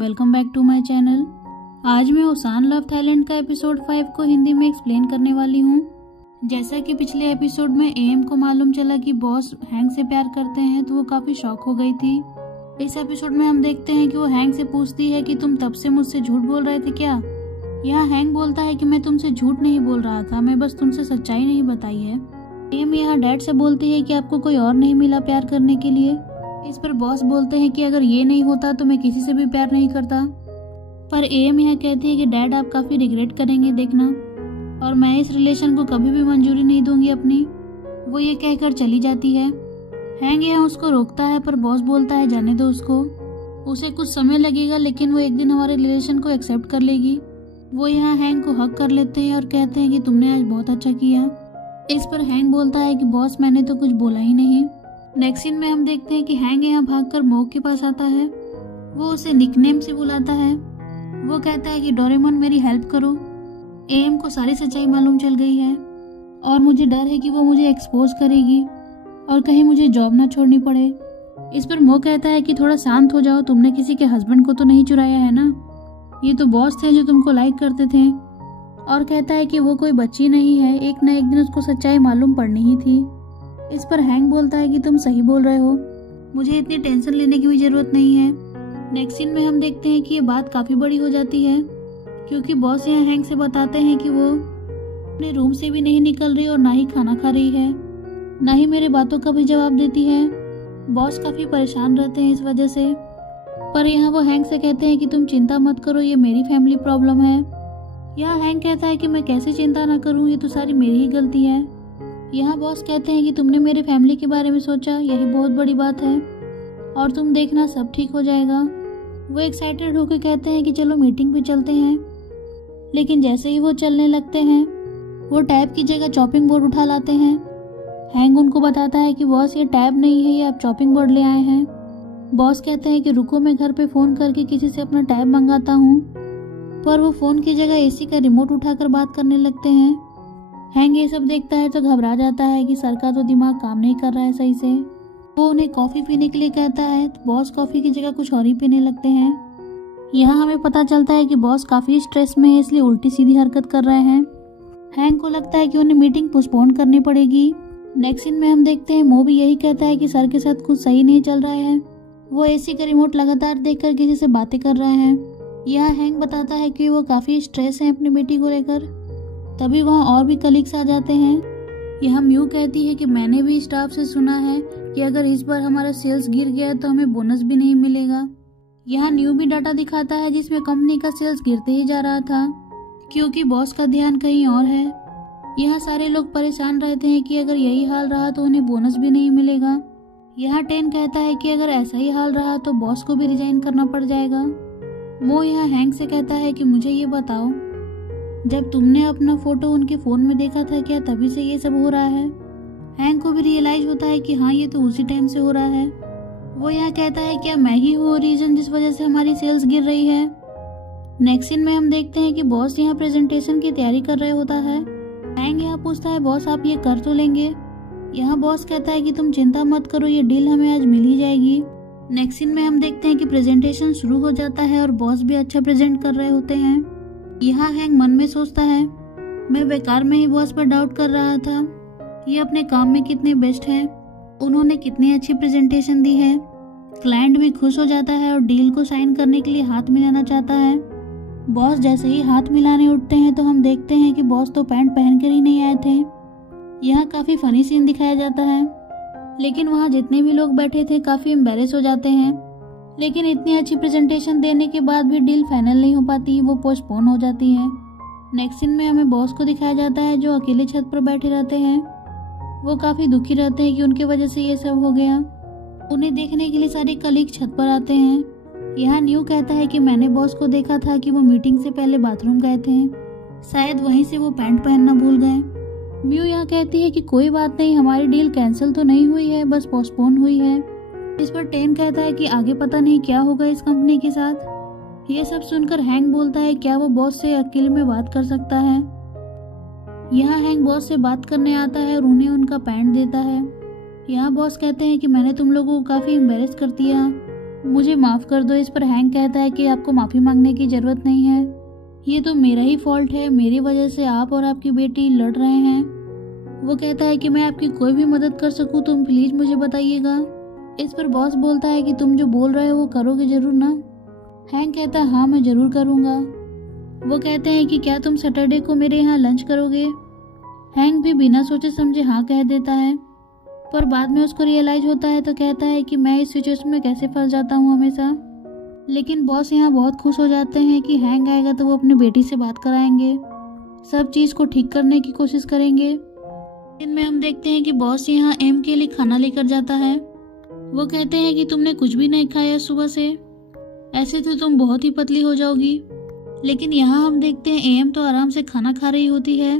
Welcome back to my channel. आज मैं Ossan love Thailand का एपिसोड 5 को हिंदी में एक्सप्लेन करने वाली हूँ। जैसा कि पिछले एपिसोड में एम को मालूम चला कि बॉस हैंक से प्यार करते हैं तो वो काफी शॉक हो गई थी। इस एपिसोड में हम देखते हैं कि वो हैंक से पूछती है कि तुम तब से मुझसे झूठ बोल रहे थे क्या। यहाँ हैंक बोलता है कि मैं तुमसे झूठ नहीं बोल रहा था, मैं बस तुमसे सच्चाई नहीं बताई है। एम यहाँ डैड से बोलती है कि आपको कोई और नहीं मिला प्यार करने के लिए। इस पर बॉस बोलते हैं कि अगर ये नहीं होता तो मैं किसी से भी प्यार नहीं करता। पर एम यहाँ कहती है कि डैड आप काफी रिग्रेट करेंगे देखना, और मैं इस रिलेशन को कभी भी मंजूरी नहीं दूंगी अपनी। वो ये कहकर चली जाती है। हैंग यहाँ उसको रोकता है पर बॉस बोलता है जाने दो उसको, उसे कुछ समय लगेगा लेकिन वो एक दिन हमारे रिलेशन को एक्सेप्ट कर लेगी। वो यहाँ हैंग को हक कर लेते हैं और कहते हैं कि तुमने आज बहुत अच्छा किया। इस पर हैंग बोलता है कि बॉस मैंने तो कुछ बोला ही नहीं। नेक्स्ट सीन में हम देखते हैं कि हैंग यहाँ भागकर मोग के पास आता है। वो उसे निकनेम से बुलाता है। वो कहता है कि डोरेमोन मेरी हेल्प करो। एम को सारी सच्चाई मालूम चल गई है और मुझे डर है कि वो मुझे एक्सपोज करेगी और कहीं मुझे जॉब ना छोड़नी पड़े। इस पर मोग कहता है कि थोड़ा शांत हो जाओ, तुमने किसी के हस्बैंड को तो नहीं चुराया है ना, ये तो बॉस थे जो तुमको लाइक करते थे। और कहता है कि वो कोई बच्ची नहीं है, एक न एक दिन उसको सच्चाई मालूम पड़नी ही थी। इस पर हैंग बोलता है कि तुम सही बोल रहे हो, मुझे इतनी टेंशन लेने की भी जरूरत नहीं है। नेक्स्ट सीन में हम देखते हैं कि ये बात काफी बड़ी हो जाती है क्योंकि बॉस यहाँ हैंग से बताते हैं कि वो अपने रूम से भी नहीं निकल रही और ना ही खाना खा रही है, ना ही मेरे बातों का भी जवाब देती है। बॉस काफी परेशान रहते हैं इस वजह से। पर यहाँ वो हैंग से कहते हैं कि तुम चिंता मत करो, ये मेरी फैमिली प्रॉब्लम है। यहाँ हैंग कहता है कि मैं कैसे चिंता ना करूँ, ये तो सारी मेरी ही गलती है। यहाँ बॉस कहते हैं कि तुमने मेरे फैमिली के बारे में सोचा, यही बहुत बड़ी बात है, और तुम देखना सब ठीक हो जाएगा। वो एक्साइटेड होकर कहते हैं कि चलो मीटिंग पे चलते हैं। लेकिन जैसे ही वो चलने लगते हैं वो टैब की जगह चॉपिंग बोर्ड उठा लाते हैं। हैंग उनको बताता है कि बॉस ये टैब नहीं है, ये आप चॉपिंग बोर्ड ले आए हैं। बॉस कहते हैं कि रुको मैं घर पे फोन करके किसी से अपना टैब मंगाता हूँ, पर वो फोन की जगह एसी का रिमोट उठाकर बात करने लगते हैं। हैंग ये सब देखता है तो घबरा जाता है कि सर का तो दिमाग काम नहीं कर रहा है सही से। वो उन्हें कॉफी पीने के लिए कहता है तो बॉस कॉफी की जगह कुछ और ही पीने लगते हैं। यहाँ हमें पता चलता है कि बॉस काफी स्ट्रेस में है, इसलिए उल्टी सीधी हरकत कर रहे हैं। हैंग को लगता है कि उन्हें मीटिंग पोस्टपोन करनी पड़ेगी। नेक्स्ट सीन में हम देखते हैं मो भी यही कहता है कि सर के साथ कुछ सही नहीं चल रहा है। वो एसी का रिमोट लगातार देखकर किसी से बातें कर रहे हैं। यहाँ हैंग बताता है कि वो काफी स्ट्रेस है अपनी बेटी को लेकर। तभी वहाँ और भी कलीग्स आ जाते हैं। यहाँ म्यू कहती है कि मैंने भी स्टाफ से सुना है कि अगर इस बार हमारा सेल्स गिर गया तो हमें बोनस भी नहीं मिलेगा। यहाँ न्यू भी डाटा दिखाता है जिसमें कंपनी का सेल्स गिरते ही जा रहा था क्योंकि बॉस का ध्यान कहीं और है। यहाँ सारे लोग परेशान रहते हैं कि अगर यही हाल रहा तो उन्हें बोनस भी नहीं मिलेगा। यहाँ 10 कहता है कि अगर ऐसा ही हाल रहा तो बॉस को भी रिजाइन करना पड़ जाएगा। मो यहाँ हैंग से कहता है कि मुझे ये बताओ, जब तुमने अपना फोटो उनके फोन में देखा था क्या तभी से ये सब हो रहा है। हैंग को भी रियलाइज होता है कि हाँ ये तो उसी टाइम से हो रहा है। वो यहाँ कहता है क्या मैं ही हूँ रीजन जिस वजह से हमारी सेल्स गिर रही है। नेक्स्ट सीन में हम देखते हैं कि बॉस यहाँ प्रेजेंटेशन की तैयारी कर रहे होता है। हैंग यहाँ पूछता है बॉस आप ये कर तो लेंगे। यहाँ बॉस कहता है कि तुम चिंता मत करो, ये डील हमें आज मिल ही जाएगी। नेक्स्ट सीन में हम देखते हैं कि प्रेजेंटेशन शुरू हो जाता है और बॉस भी अच्छा प्रेजेंट कर रहे होते हैं। यहाँ हैंग मन में सोचता है मैं बेकार में ही बॉस पर डाउट कर रहा था, ये अपने काम में कितने बेस्ट हैं, उन्होंने कितनी अच्छी प्रेजेंटेशन दी है। क्लाइंट भी खुश हो जाता है और डील को साइन करने के लिए हाथ मिलाना चाहता है। बॉस जैसे ही हाथ मिलाने उठते हैं तो हम देखते हैं कि बॉस तो पैंट पहनकर ही नहीं आए थे। यहाँ काफी फनी सीन दिखाया जाता है, लेकिन वहाँ जितने भी लोग बैठे थे काफी एम्बेरेस हो जाते हैं। लेकिन इतनी अच्छी प्रेजेंटेशन देने के बाद भी डील फाइनल नहीं हो पाती, वो पोस्टपोन हो जाती है। नेक्स्ट सीन में हमें बॉस को दिखाया जाता है जो अकेले छत पर बैठे रहते हैं। वो काफी दुखी रहते हैं कि उनके वजह से ये सब हो गया। उन्हें देखने के लिए सारे कलीग छत पर आते हैं। यहाँ न्यू कहता है कि मैंने बॉस को देखा था कि वो मीटिंग से पहले बाथरूम गए थे, शायद वहीं से वो पैंट पहनना भूल गए। म्यू यहाँ कहती है कि कोई बात नहीं, हमारी डील कैंसिल तो नहीं हुई है, बस पोस्टपोन हुई है। इस पर 10 कहता है कि आगे पता नहीं क्या होगा इस कंपनी के साथ। ये सब सुनकर हैंग बोलता है क्या वो बॉस से अकेले में बात कर सकता है। यहाँ हैंग बॉस से बात करने आता है और उन्हें उनका पैंट देता है। यहाँ बॉस कहते हैं कि मैंने तुम लोगों को काफी एम्बेरेस कर दिया, मुझे माफ़ कर दो। इस पर हैंक कहता है कि आपको माफ़ी मांगने की ज़रूरत नहीं है, ये तो मेरा ही फॉल्ट है, मेरी वजह से आप और आपकी बेटी लड़ रहे हैं। वो कहता है कि मैं आपकी कोई भी मदद कर सकूं तो प्लीज़ मुझे बताइएगा। इस पर बॉस बोलता है कि तुम जो बोल रहे हो वो करोगे ज़रूर ना। हैंक कहता है हाँ मैं ज़रूर करूँगा। वो कहते हैं कि क्या तुम सैटरडे को मेरे यहाँ लंच करोगे। हैंक भी बिना सोचे समझे हाँ कह देता है, पर बाद में उसको रियलाइज होता है तो कहता है कि मैं इस सिचुएशन में कैसे फंस जाता हूँ हमेशा। लेकिन बॉस यहाँ बहुत खुश हो जाते हैं कि हैंक आएगा तो वो अपनी बेटी से बात कराएंगे, सब चीज़ को ठीक करने की कोशिश करेंगे। इनमें हम देखते हैं कि बॉस यहाँ एम के लिए खाना लेकर जाता है। वो कहते हैं कि तुमने कुछ भी नहीं खाया सुबह से, ऐसे तो तुम बहुत ही पतली हो जाओगी। लेकिन यहाँ हम देखते हैं एम तो आराम से खाना खा रही होती है,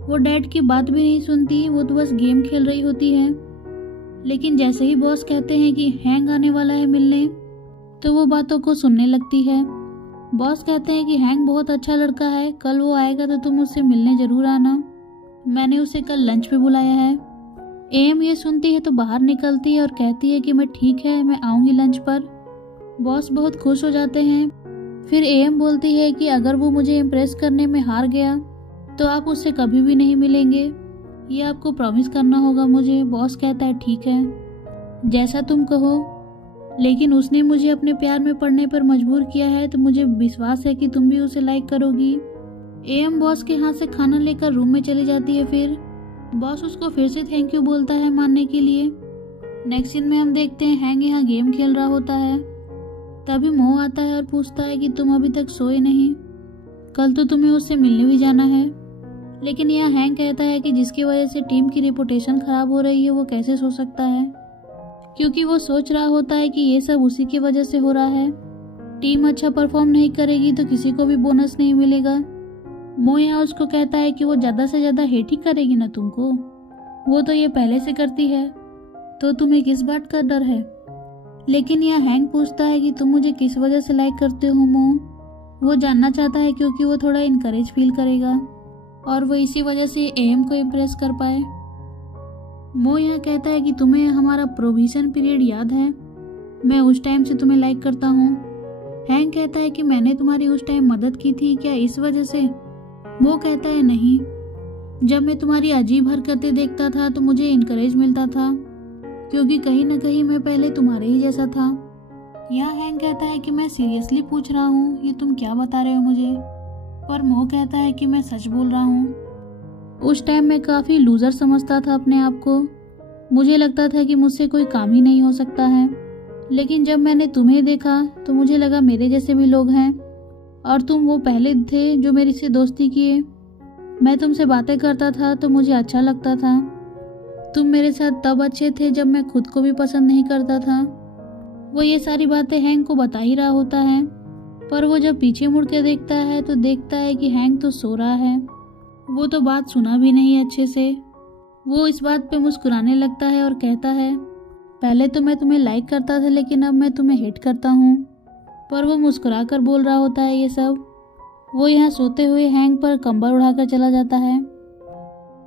वो डैड की बात भी नहीं सुनती, वो तो बस गेम खेल रही होती है। लेकिन जैसे ही बॉस कहते हैं कि हैंक आने वाला है मिलने, तो वो बातों को सुनने लगती है। बॉस कहते हैं कि हैंक बहुत अच्छा लड़का है, कल वो आएगा तो तुम उससे मिलने जरूर आना, मैंने उसे कल लंच पे बुलाया है। एम ये सुनती है तो बाहर निकलती है और कहती है कि मैं ठीक है, मैं आऊँगी लंच पर। बॉस बहुत खुश हो जाते हैं। फिर एम बोलती है कि अगर वो मुझे इम्प्रेस करने में हार गया तो आप उससे कभी भी नहीं मिलेंगे, ये आपको प्रॉमिस करना होगा मुझे। बॉस कहता है ठीक है, जैसा तुम कहो, लेकिन उसने मुझे अपने प्यार में पड़ने पर मजबूर किया है तो मुझे विश्वास है कि तुम भी उसे लाइक करोगी। एम बॉस के हाथ से खाना लेकर रूम में चली जाती है। फिर बॉस उसको फिर से थैंक यू बोलता है मानने के लिए। नेक्स्ट सीन में हम देखते हैं हैंक यहाँ गेम खेल रहा होता है। तभी मो आता है और पूछता है कि तुम अभी तक सोए नहीं, कल तो तुम्हें उससे मिलने भी जाना है। लेकिन यहाँ हैंक कहता है कि जिसकी वजह से टीम की रेपुटेशन खराब हो रही है वो कैसे सो सकता है, क्योंकि वो सोच रहा होता है कि ये सब उसी की वजह से हो रहा है। टीम अच्छा परफॉर्म नहीं करेगी तो किसी को भी बोनस नहीं मिलेगा। मो यहाँ उसको कहता है कि वो ज़्यादा से ज़्यादा हेट ही करेगी ना तुमको, वो तो ये पहले से करती है, तो तुम्हें किस बात का डर है। लेकिन यहाँ हैंक पूछता है कि तुम मुझे किस वजह से लाइक करते हो मो। वो जानना चाहता है क्योंकि वो थोड़ा इनकरेज फील करेगा और वो इसी वजह से एम को इम्प्रेस कर पाए। मो यहाँ कहता है कि तुम्हें हमारा प्रोविजन पीरियड याद है, मैं उस टाइम से तुम्हें लाइक करता हूँ। हैंक कहता है कि मैंने तुम्हारी उस टाइम मदद की थी क्या इस वजह से। वो कहता है नहीं, जब मैं तुम्हारी अजीब हरकतें देखता था तो मुझे इनकरेज मिलता था, क्योंकि कहीं ना कहीं मैं पहले तुम्हारे ही जैसा था। यहाँ हैंक कहता है कि मैं सीरियसली पूछ रहा हूँ, ये तुम क्या बता रहे हो मुझे। पर मो कहता है कि मैं सच बोल रहा हूँ। उस टाइम मैं काफ़ी लूज़र समझता था अपने आप को, मुझे लगता था कि मुझसे कोई काम ही नहीं हो सकता है। लेकिन जब मैंने तुम्हें देखा तो मुझे लगा मेरे जैसे भी लोग हैं, और तुम वो पहले थे जो मेरे से दोस्ती किए। मैं तुमसे बातें करता था तो मुझे अच्छा लगता था। तुम मेरे साथ तब अच्छे थे जब मैं खुद को भी पसंद नहीं करता था। वो ये सारी बातें हैंक को बता ही रहा होता है, पर वो जब पीछे मुड़ के देखता है तो देखता है कि हैंक तो सो रहा है, वो तो बात सुना भी नहीं अच्छे से। वो इस बात पे मुस्कुराने लगता है और कहता है पहले तो मैं तुम्हें लाइक करता था लेकिन अब मैं तुम्हें हेट करता हूँ। पर वो मुस्कुरा कर बोल रहा होता है ये सब। वो यहाँ सोते हुए हैंक पर कंबल उड़ाकर चला जाता है।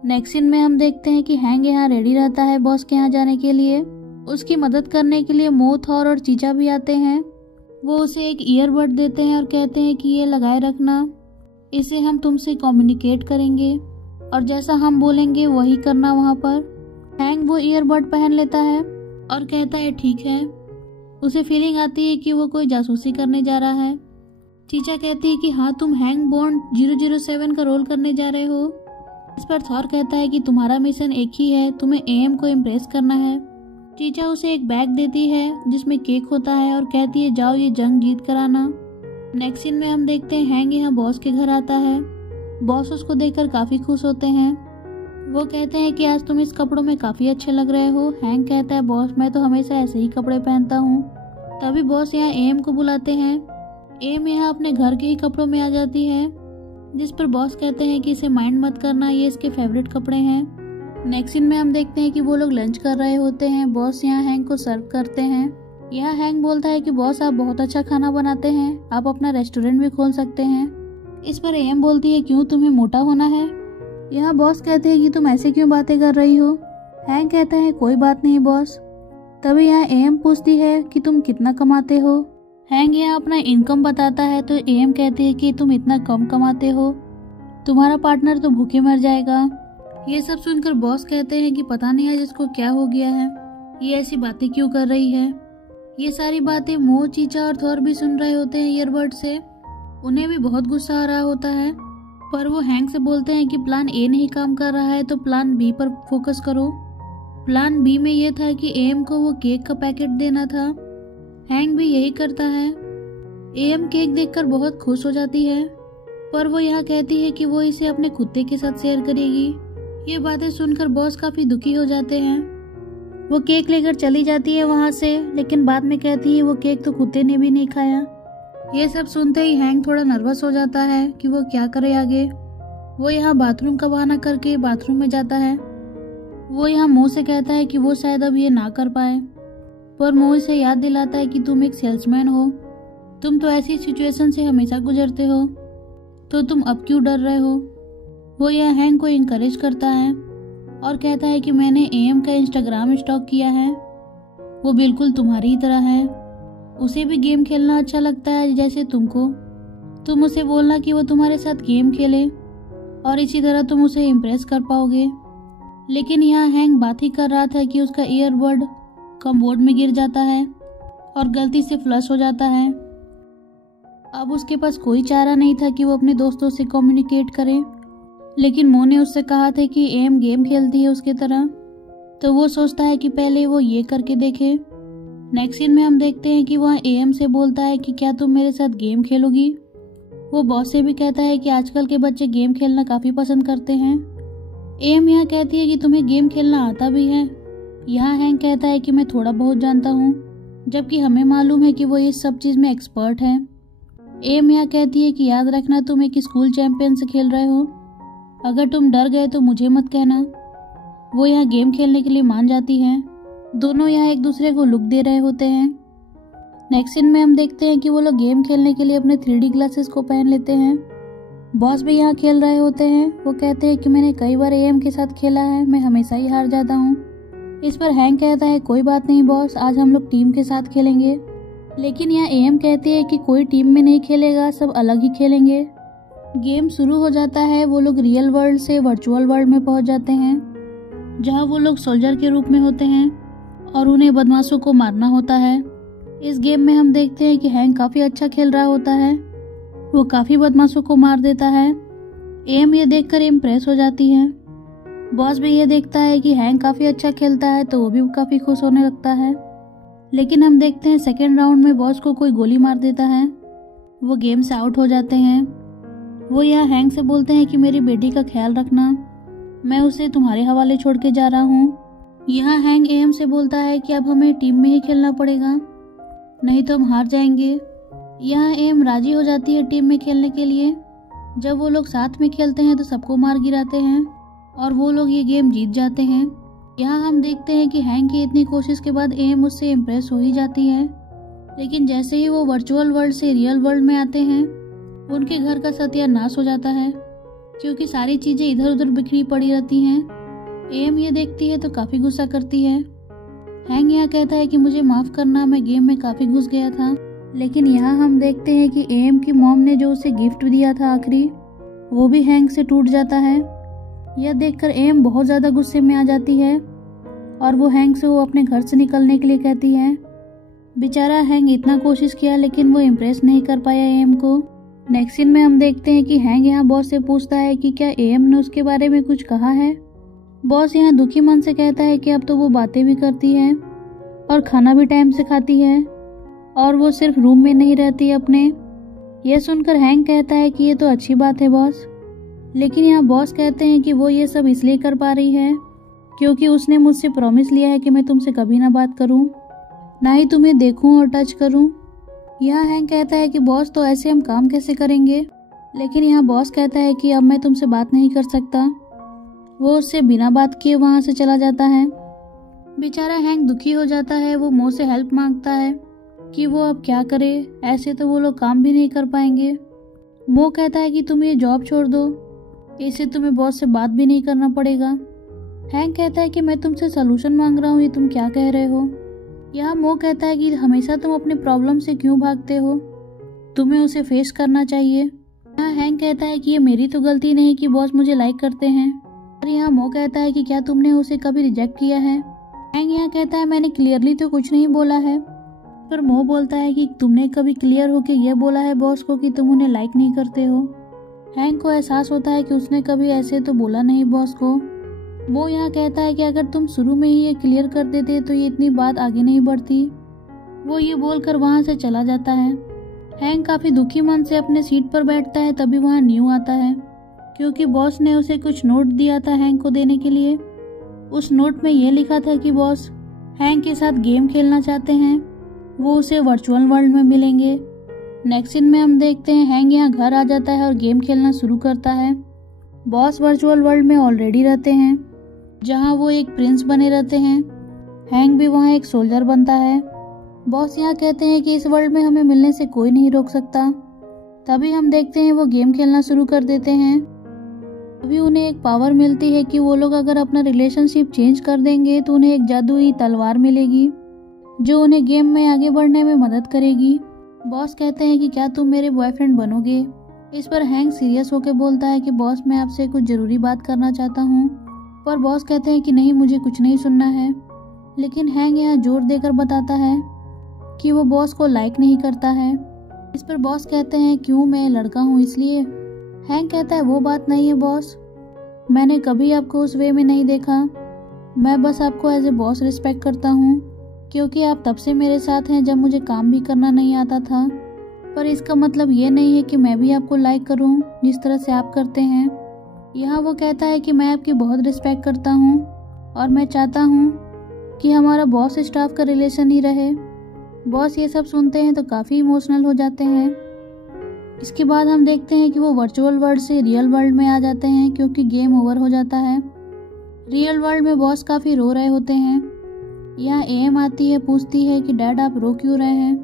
नेक्स्ट सीन में हम देखते हैं कि हैंक यहाँ रेडी रहता है बॉस के यहाँ जाने के लिए। उसकी मदद करने के लिए मो, थॉर और चीचा भी आते हैं। वो उसे एक ईयरबड देते हैं और कहते हैं कि ये लगाए रखना, इसे हम तुमसे कम्युनिकेट करेंगे और जैसा हम बोलेंगे वही करना वहाँ पर। हैंक वो ईयरबड पहन लेता है और कहता है ठीक है। उसे फीलिंग आती है कि वो कोई जासूसी करने जा रहा है। चीचा कहती है कि हाँ तुम हैंक बॉन्ड 007 का रोल करने जा रहे हो। इस पर थॉर कहता है कि तुम्हारा मिशन एक ही है, तुम्हें एम को इम्प्रेस करना है। चीचा उसे एक बैग देती है जिसमें केक होता है और कहती है जाओ ये जंग जीत कर आना। नेक्स्ट सीन में हम देखते हैं हैंक यहाँ बॉस के घर आता है। बॉस उसको देखकर काफी खुश होते हैं। वो कहते हैं कि आज तुम इस कपड़ों में काफी अच्छे लग रहे हो। हैंक कहता है बॉस मैं तो हमेशा ऐसे ही कपड़े पहनता हूँ। तभी बॉस यहाँ एम को बुलाते हैं। एम यहाँ अपने घर के ही कपड़ों में आ जाती है, जिस पर बॉस कहते हैं कि इसे माइंड मत करना, ये इसके फेवरेट कपड़े हैं। नेक्स्ट सीन में हम देखते हैं कि वो लोग लंच कर रहे होते हैं। बॉस यहाँ हैंक को सर्व करते हैं। यहाँ हैंक बोलता है कि बॉस आप बहुत अच्छा खाना बनाते हैं, आप अपना रेस्टोरेंट भी खोल सकते हैं। इस पर एम बोलती है क्यों तुम्हें मोटा होना है। यहाँ बॉस कहते हैं कि तुम ऐसे क्यों बातें कर रही हो। हैंक कहता है कोई बात नहीं बॉस, तभी यहाँ एम पूछती है कि तुम कितना कमाते हो। हैंग यहाँ अपना इनकम बताता है तो एम कहती है कि तुम इतना कम कमाते हो, तुम्हारा पार्टनर तो भूखे मर जाएगा। ये सब सुनकर बॉस कहते हैं कि पता नहीं है जिसको क्या हो गया है, ये ऐसी बातें क्यों कर रही है। ये सारी बातें मो, चीचा और थॉर भी सुन रहे होते हैं ईयरबड से। उन्हें भी बहुत गुस्सा आ रहा होता है, पर वो हैंक से बोलते हैं कि प्लान ए नहीं काम कर रहा है तो प्लान बी पर फोकस करो। प्लान बी में ये था कि एम को वो केक का पैकेट देना था। हैंक भी यही करता है। एम केक देखकर बहुत खुश हो जाती है, पर वो यहाँ कहती है कि वो इसे अपने कुत्ते के साथ शेयर करेगी। ये बातें सुनकर बॉस काफी दुखी हो जाते हैं। वो केक लेकर चली जाती है वहां से, लेकिन बाद में कहती है वो केक तो कुत्ते ने भी नहीं खाया। ये सब सुनते ही हैंक थोड़ा नर्वस हो जाता है कि वो क्या करे आगे। वो यहाँ बाथरूम का बहाना करके बाथरूम में जाता है। वो यहाँ मो से कहता है कि वो शायद अब ये ना कर पाए, पर मो इसे याद दिलाता है कि तुम एक सेल्समैन हो, तुम तो ऐसी सिचुएशन से हमेशा गुजरते हो, तो तुम अब क्यों डर रहे हो। वो यहाँ हैंक को इनकरेज करता है और कहता है कि मैंने एम का इंस्टाग्राम स्टॉक किया है, वो बिल्कुल तुम्हारी ही तरह है, उसे भी गेम खेलना अच्छा लगता है जैसे तुमको। तुम उसे बोलना कि वो तुम्हारे साथ गेम खेले और इसी तरह तुम उसे इम्प्रेस कर पाओगे। लेकिन यहाँ हैंक बात ही कर रहा था कि उसका ईयरबड कमोड में गिर जाता है और गलती से फ्लश हो जाता है। अब उसके पास कोई चारा नहीं था कि वो अपने दोस्तों से कम्युनिकेट करे, लेकिन मो ने उससे कहा था कि एम गेम खेलती है उसके तरह, तो वो सोचता है कि पहले वो ये करके देखे। नेक्स्ट सीन में हम देखते हैं कि वह एम से बोलता है कि क्या तुम मेरे साथ गेम खेलोगी। वो बॉस से भी कहता है कि आजकल के बच्चे गेम खेलना काफी पसंद करते हैं। एम यहाँ कहती है कि तुम्हें गेम खेलना आता भी है। यहाँ हैंक कहता है कि मैं थोड़ा बहुत जानता हूँ, जबकि हमें मालूम है कि वो इस सब चीज में एक्सपर्ट है। एम यहाँ कहती है कि याद रखना तुम एक स्कूल चैंपियन से खेल रहे हो, अगर तुम डर गए तो मुझे मत कहना। वो यहाँ गेम खेलने के लिए मान जाती है। दोनों यहाँ एक दूसरे को लुक दे रहे होते हैं। नेक्स्ट सीन में हम देखते हैं कि वो लोग गेम खेलने के लिए अपने 3D ग्लासेस को पहन लेते हैं। बॉस भी यहाँ खेल रहे होते हैं। वो कहते हैं कि मैंने कई बार एम के साथ खेला है, मैं हमेशा ही हार जाता हूँ। इस पर हैंक कहता है कोई बात नहीं बॉस, आज हम लोग टीम के साथ खेलेंगे। लेकिन यहाँ एम कहती है कि कोई टीम में नहीं खेलेगा, सब अलग ही खेलेंगे। गेम शुरू हो जाता है। वो लोग रियल वर्ल्ड से वर्चुअल वर्ल्ड में पहुंच जाते हैं, जहाँ वो लोग सोल्जर के रूप में होते हैं और उन्हें बदमाशों को मारना होता है। इस गेम में हम देखते हैं कि हैंक काफी अच्छा खेल रहा होता है, वो काफी बदमाशों को मार देता है। एम ये देखकर इम्प्रेस हो जाती है। बॉस भी ये देखता है कि हैंक काफी अच्छा खेलता है तो वो भी काफी खुश होने लगता है। लेकिन हम देखते हैं सेकेंड राउंड में बॉस को कोई गोली मार देता है, वो गेम से आउट हो जाते हैं। वो यहाँ हैंक से बोलते हैं कि मेरी बेटी का ख्याल रखना, मैं उसे तुम्हारे हवाले छोड़ के जा रहा हूँ। यहाँ हैंक एम से बोलता है कि अब हमें टीम में ही खेलना पड़ेगा, नहीं तो हम हार जाएंगे। यहाँ एम राजी हो जाती है टीम में खेलने के लिए। जब वो लोग साथ में खेलते हैं तो सबको मार गिराते हैं और वो लोग ये गेम जीत जाते हैं। यहाँ हम देखते हैं कि हैंक की इतनी कोशिश के बाद एम उससे इम्प्रेस हो ही जाती है। लेकिन जैसे ही वो वर्चुअल वर्ल्ड से रियल वर्ल्ड में आते हैं, उनके घर का सत्यानाश हो जाता है, क्योंकि सारी चीजें इधर उधर बिखरी पड़ी रहती हैं। एम ये देखती है तो काफी गुस्सा करती है। हैंक यहाँ कहता है कि मुझे माफ करना, मैं गेम में काफी घुस गया था। लेकिन यहाँ हम देखते हैं कि एम की मॉम ने जो उसे गिफ्ट दिया था आखिरी, वो भी हैंक से टूट जाता है। यह देखकर एम बहुत ज्यादा गुस्से में आ जाती है और वो हैंक से वो अपने घर से निकलने के लिए कहती है। बेचारा हैंक इतना कोशिश किया लेकिन वो इम्प्रेस नहीं कर पाया एम को। नेक्स्ट सीन में हम देखते हैं कि हैंक यहाँ बॉस से पूछता है कि क्या एम ने उसके बारे में कुछ कहा है। बॉस यहाँ दुखी मन से कहता है कि अब तो वो बातें भी करती है और खाना भी टाइम से खाती है और वो सिर्फ रूम में नहीं रहती अपने। यह सुनकर हैंक कहता है कि ये तो अच्छी बात है बॉस, लेकिन यहाँ बॉस कहते हैं कि वो ये सब इसलिए कर पा रही है क्योंकि उसने मुझसे प्रॉमिस लिया है कि मैं तुमसे कभी ना बात करूं, ना ही तुम्हें देखूं और टच करूं। यहाँ हैंक कहता है कि बॉस तो ऐसे हम काम कैसे करेंगे, लेकिन यहाँ बॉस कहता है कि अब मैं तुमसे बात नहीं कर सकता। वो उससे बिना बात किए वहां से चला जाता है। बेचारा हैंक दुखी हो जाता है। वो मो से हेल्प मांगता है कि वो अब क्या करे, ऐसे तो वो लोग काम भी नहीं कर पाएंगे। मो कहता है कि तुम ये जॉब छोड़ दो, इससे तुम्हें बॉस से बात भी नहीं करना पड़ेगा। हैंक कहता है कि मैं तुमसे सलूशन मांग रहा हूँ, ये तुम क्या कह रहे हो। यहाँ मो कहता है कि हमेशा तुम अपने प्रॉब्लम से क्यों भागते हो, तुम्हें उसे फेस करना चाहिए। यहाँ हैंक कहता है कि ये मेरी तो गलती नहीं कि बॉस मुझे लाइक करते हैं। और यहाँ मो कहता है कि क्या तुमने उसे कभी रिजेक्ट किया है। हैंक यहाँ कहता है मैंने क्लियरली तो कुछ नहीं बोला है। पर मो बोलता है कि तुमने कभी क्लियर होकर यह बोला है बॉस को कि तुम उन्हें लाइक नहीं करते हो। हैंक को एहसास होता है कि उसने कभी ऐसे तो बोला नहीं बॉस को। मो यहाँ कहता है कि अगर तुम शुरू में ही ये क्लियर कर देते तो ये इतनी बात आगे नहीं बढ़ती। वो ये बोलकर वहाँ से चला जाता है। हैंक काफ़ी दुखी मन से अपने सीट पर बैठता है, तभी वहाँ न्यू आता है क्योंकि बॉस ने उसे कुछ नोट दिया था हैंक को देने के लिए। उस नोट में यह लिखा था कि बॉस हैंक के साथ गेम खेलना चाहते हैं, वो उसे वर्चुअल वर्ल्ड में मिलेंगे। नेक्स्ट सीन में हम देखते हैं हैंक यहाँ घर आ जाता है और गेम खेलना शुरू करता है। बॉस वर्चुअल वर्ल्ड में ऑलरेडी रहते हैं जहाँ वो एक प्रिंस बने रहते हैं। हैंक भी वहाँ एक सोल्जर बनता है। बॉस यहाँ कहते हैं कि इस वर्ल्ड में हमें मिलने से कोई नहीं रोक सकता। तभी हम देखते हैं वो गेम खेलना शुरू कर देते हैं। तभी उन्हें एक पावर मिलती है कि वो लोग अगर अपना रिलेशनशिप चेंज कर देंगे तो उन्हें एक जादुई तलवार मिलेगी जो उन्हें गेम में आगे बढ़ने में मदद करेगी। बॉस कहते हैं कि क्या तुम मेरे बॉयफ्रेंड बनोगे। इस पर हैंक सीरियस होकर बोलता है कि बॉस मैं आपसे कुछ ज़रूरी बात करना चाहता हूँ। पर बॉस कहते हैं कि नहीं, मुझे कुछ नहीं सुनना है। लेकिन हैंक यहाँ जोर देकर बताता है कि वो बॉस को लाइक नहीं करता है। इस पर बॉस कहते हैं क्यों, मैं लड़का हूँ इसलिए। हैंक कहता है वो बात नहीं है बॉस, मैंने कभी आपको उस वे में नहीं देखा। मैं बस आपको एज ए बॉस रिस्पेक्ट करता हूँ क्योंकि आप तब से मेरे साथ हैं जब मुझे काम भी करना नहीं आता था। पर इसका मतलब ये नहीं है कि मैं भी आपको लाइक करूँ जिस तरह से आप करते हैं। यहाँ वो कहता है कि मैं आपकी बहुत रिस्पेक्ट करता हूँ और मैं चाहता हूँ कि हमारा बॉस स्टाफ का रिलेशन ही रहे। बॉस ये सब सुनते हैं तो काफ़ी इमोशनल हो जाते हैं। इसके बाद हम देखते हैं कि वो वर्चुअल वर्ल्ड से रियल वर्ल्ड में आ जाते हैं क्योंकि गेम ओवर हो जाता है। रियल वर्ल्ड में बॉस काफ़ी रो रहे होते हैं। यहाँ एम आती है, पूछती है कि डैड आप रो क्यों रहे हैं।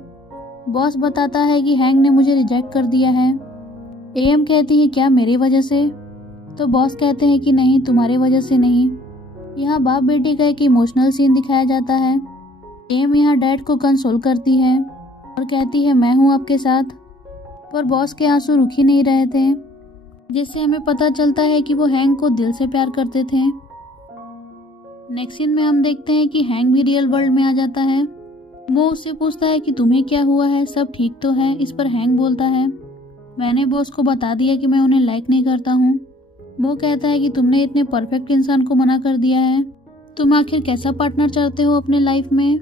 बॉस बताता है कि हैंक ने मुझे रिजेक्ट कर दिया है। एम कहती है क्या मेरी वजह से। तो बॉस कहते हैं कि नहीं, तुम्हारी वजह से नहीं। यहाँ बाप बेटी का एक इमोशनल सीन दिखाया जाता है। एम यहाँ डैड को कंसोल करती है और कहती है मैं हूँ आपके साथ। पर बॉस के आंसू रुक ही नहीं रहे थे, जिससे हमें पता चलता है कि वो हैंक को दिल से प्यार करते थे। नेक्स्ट सीन में हम देखते हैं कि हैंक भी रियल वर्ल्ड में आ जाता है। वो उससे पूछता है कि तुम्हें क्या हुआ है, सब ठीक तो है। इस पर हैंक बोलता है मैंने बॉस को बता दिया कि मैं उन्हें लाइक नहीं करता हूँ। वो कहता है कि तुमने इतने परफेक्ट इंसान को मना कर दिया है, तुम आखिर कैसा पार्टनर चाहते हो अपने लाइफ में।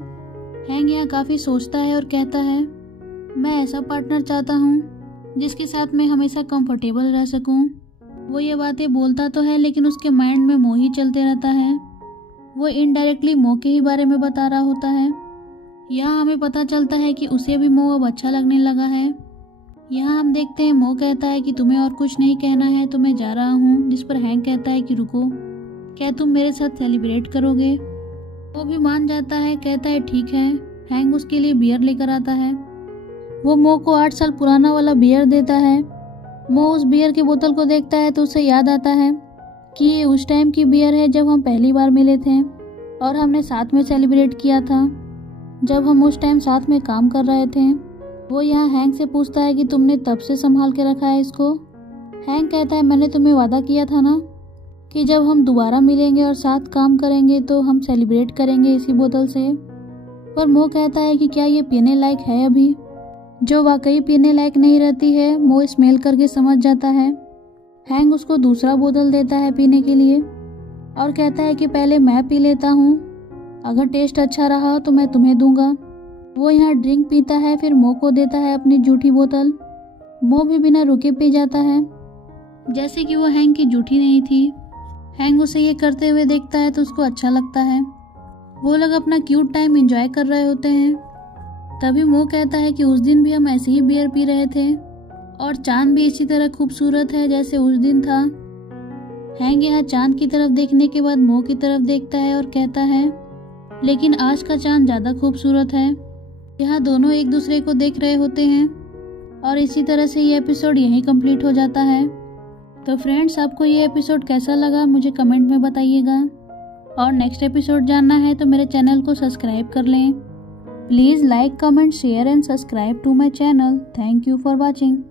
हैंक यहाँ काफ़ी सोचता है और कहता है मैं ऐसा पार्टनर चाहता हूँ जिसके साथ मैं हमेशा कंफर्टेबल रह सकूँ। वो ये बातें बोलता तो है लेकिन उसके माइंड में मोह ही चलते रहता है। वो इनडायरेक्टली मोह के ही बारे में बता रहा होता है। यहाँ हमें पता चलता है कि उसे भी मोह अब अच्छा लगने लगा है। यहाँ हम देखते हैं मोह कहता है कि तुम्हें और कुछ नहीं कहना है तो मैं जा रहा हूँ। जिस पर हैंक कहता है कि रुको, क्या तुम मेरे साथ सेलिब्रेट करोगे। वो भी मान जाता है, कहता है ठीक है। हैंक उसके लिए बियर लेकर आता है। वो मोह को 8 साल पुराना वाला बियर देता है। मोह उस बियर की बोतल को देखता है तो उसे याद आता है कि ये उस टाइम की बियर है जब हम पहली बार मिले थे और हमने साथ में सेलिब्रेट किया था, जब हम उस टाइम साथ में काम कर रहे थे। वो यहाँ हैंक से पूछता है कि तुमने तब से संभाल के रखा है इसको। हैंक कहता है मैंने तुम्हें वादा किया था ना कि जब हम दोबारा मिलेंगे और साथ काम करेंगे तो हम सेलिब्रेट करेंगे इसी बोतल से। पर मोह कहता है कि क्या ये पीने लायक है अभी। जो वाकई पीने लायक नहीं रहती है, मोह स्मेल करके समझ जाता है। हैंक उसको दूसरा बोतल देता है पीने के लिए और कहता है कि पहले मैं पी लेता हूँ, अगर टेस्ट अच्छा रहा तो मैं तुम्हें दूंगा। वो यहाँ ड्रिंक पीता है, फिर मोह को देता है अपनी जूठी बोतल। मोह भी बिना रुके पी जाता है जैसे कि वो हैंक की जूठी नहीं थी। हैंक उसे ये करते हुए देखता है तो उसको अच्छा लगता है। वो लोग अपना क्यूट टाइम एंजॉय कर रहे होते हैं। तभी मोह कहता है कि उस दिन भी हम ऐसे ही बियर पी रहे थे और चांद भी इसी तरह खूबसूरत है जैसे उस दिन था। हैंक यहाँ चांद की तरफ देखने के बाद मोह की तरफ देखता है और कहता है लेकिन आज का चांद ज़्यादा खूबसूरत है। यहाँ दोनों एक दूसरे को देख रहे होते हैं और इसी तरह से ये एपिसोड यहीं कंप्लीट हो जाता है। तो फ्रेंड्स, आपको ये एपिसोड कैसा लगा मुझे कमेंट में बताइएगा और नेक्स्ट एपिसोड जानना है तो मेरे चैनल को सब्सक्राइब कर लें। Please like, comment, share and subscribe to my channel. Thank you for watching.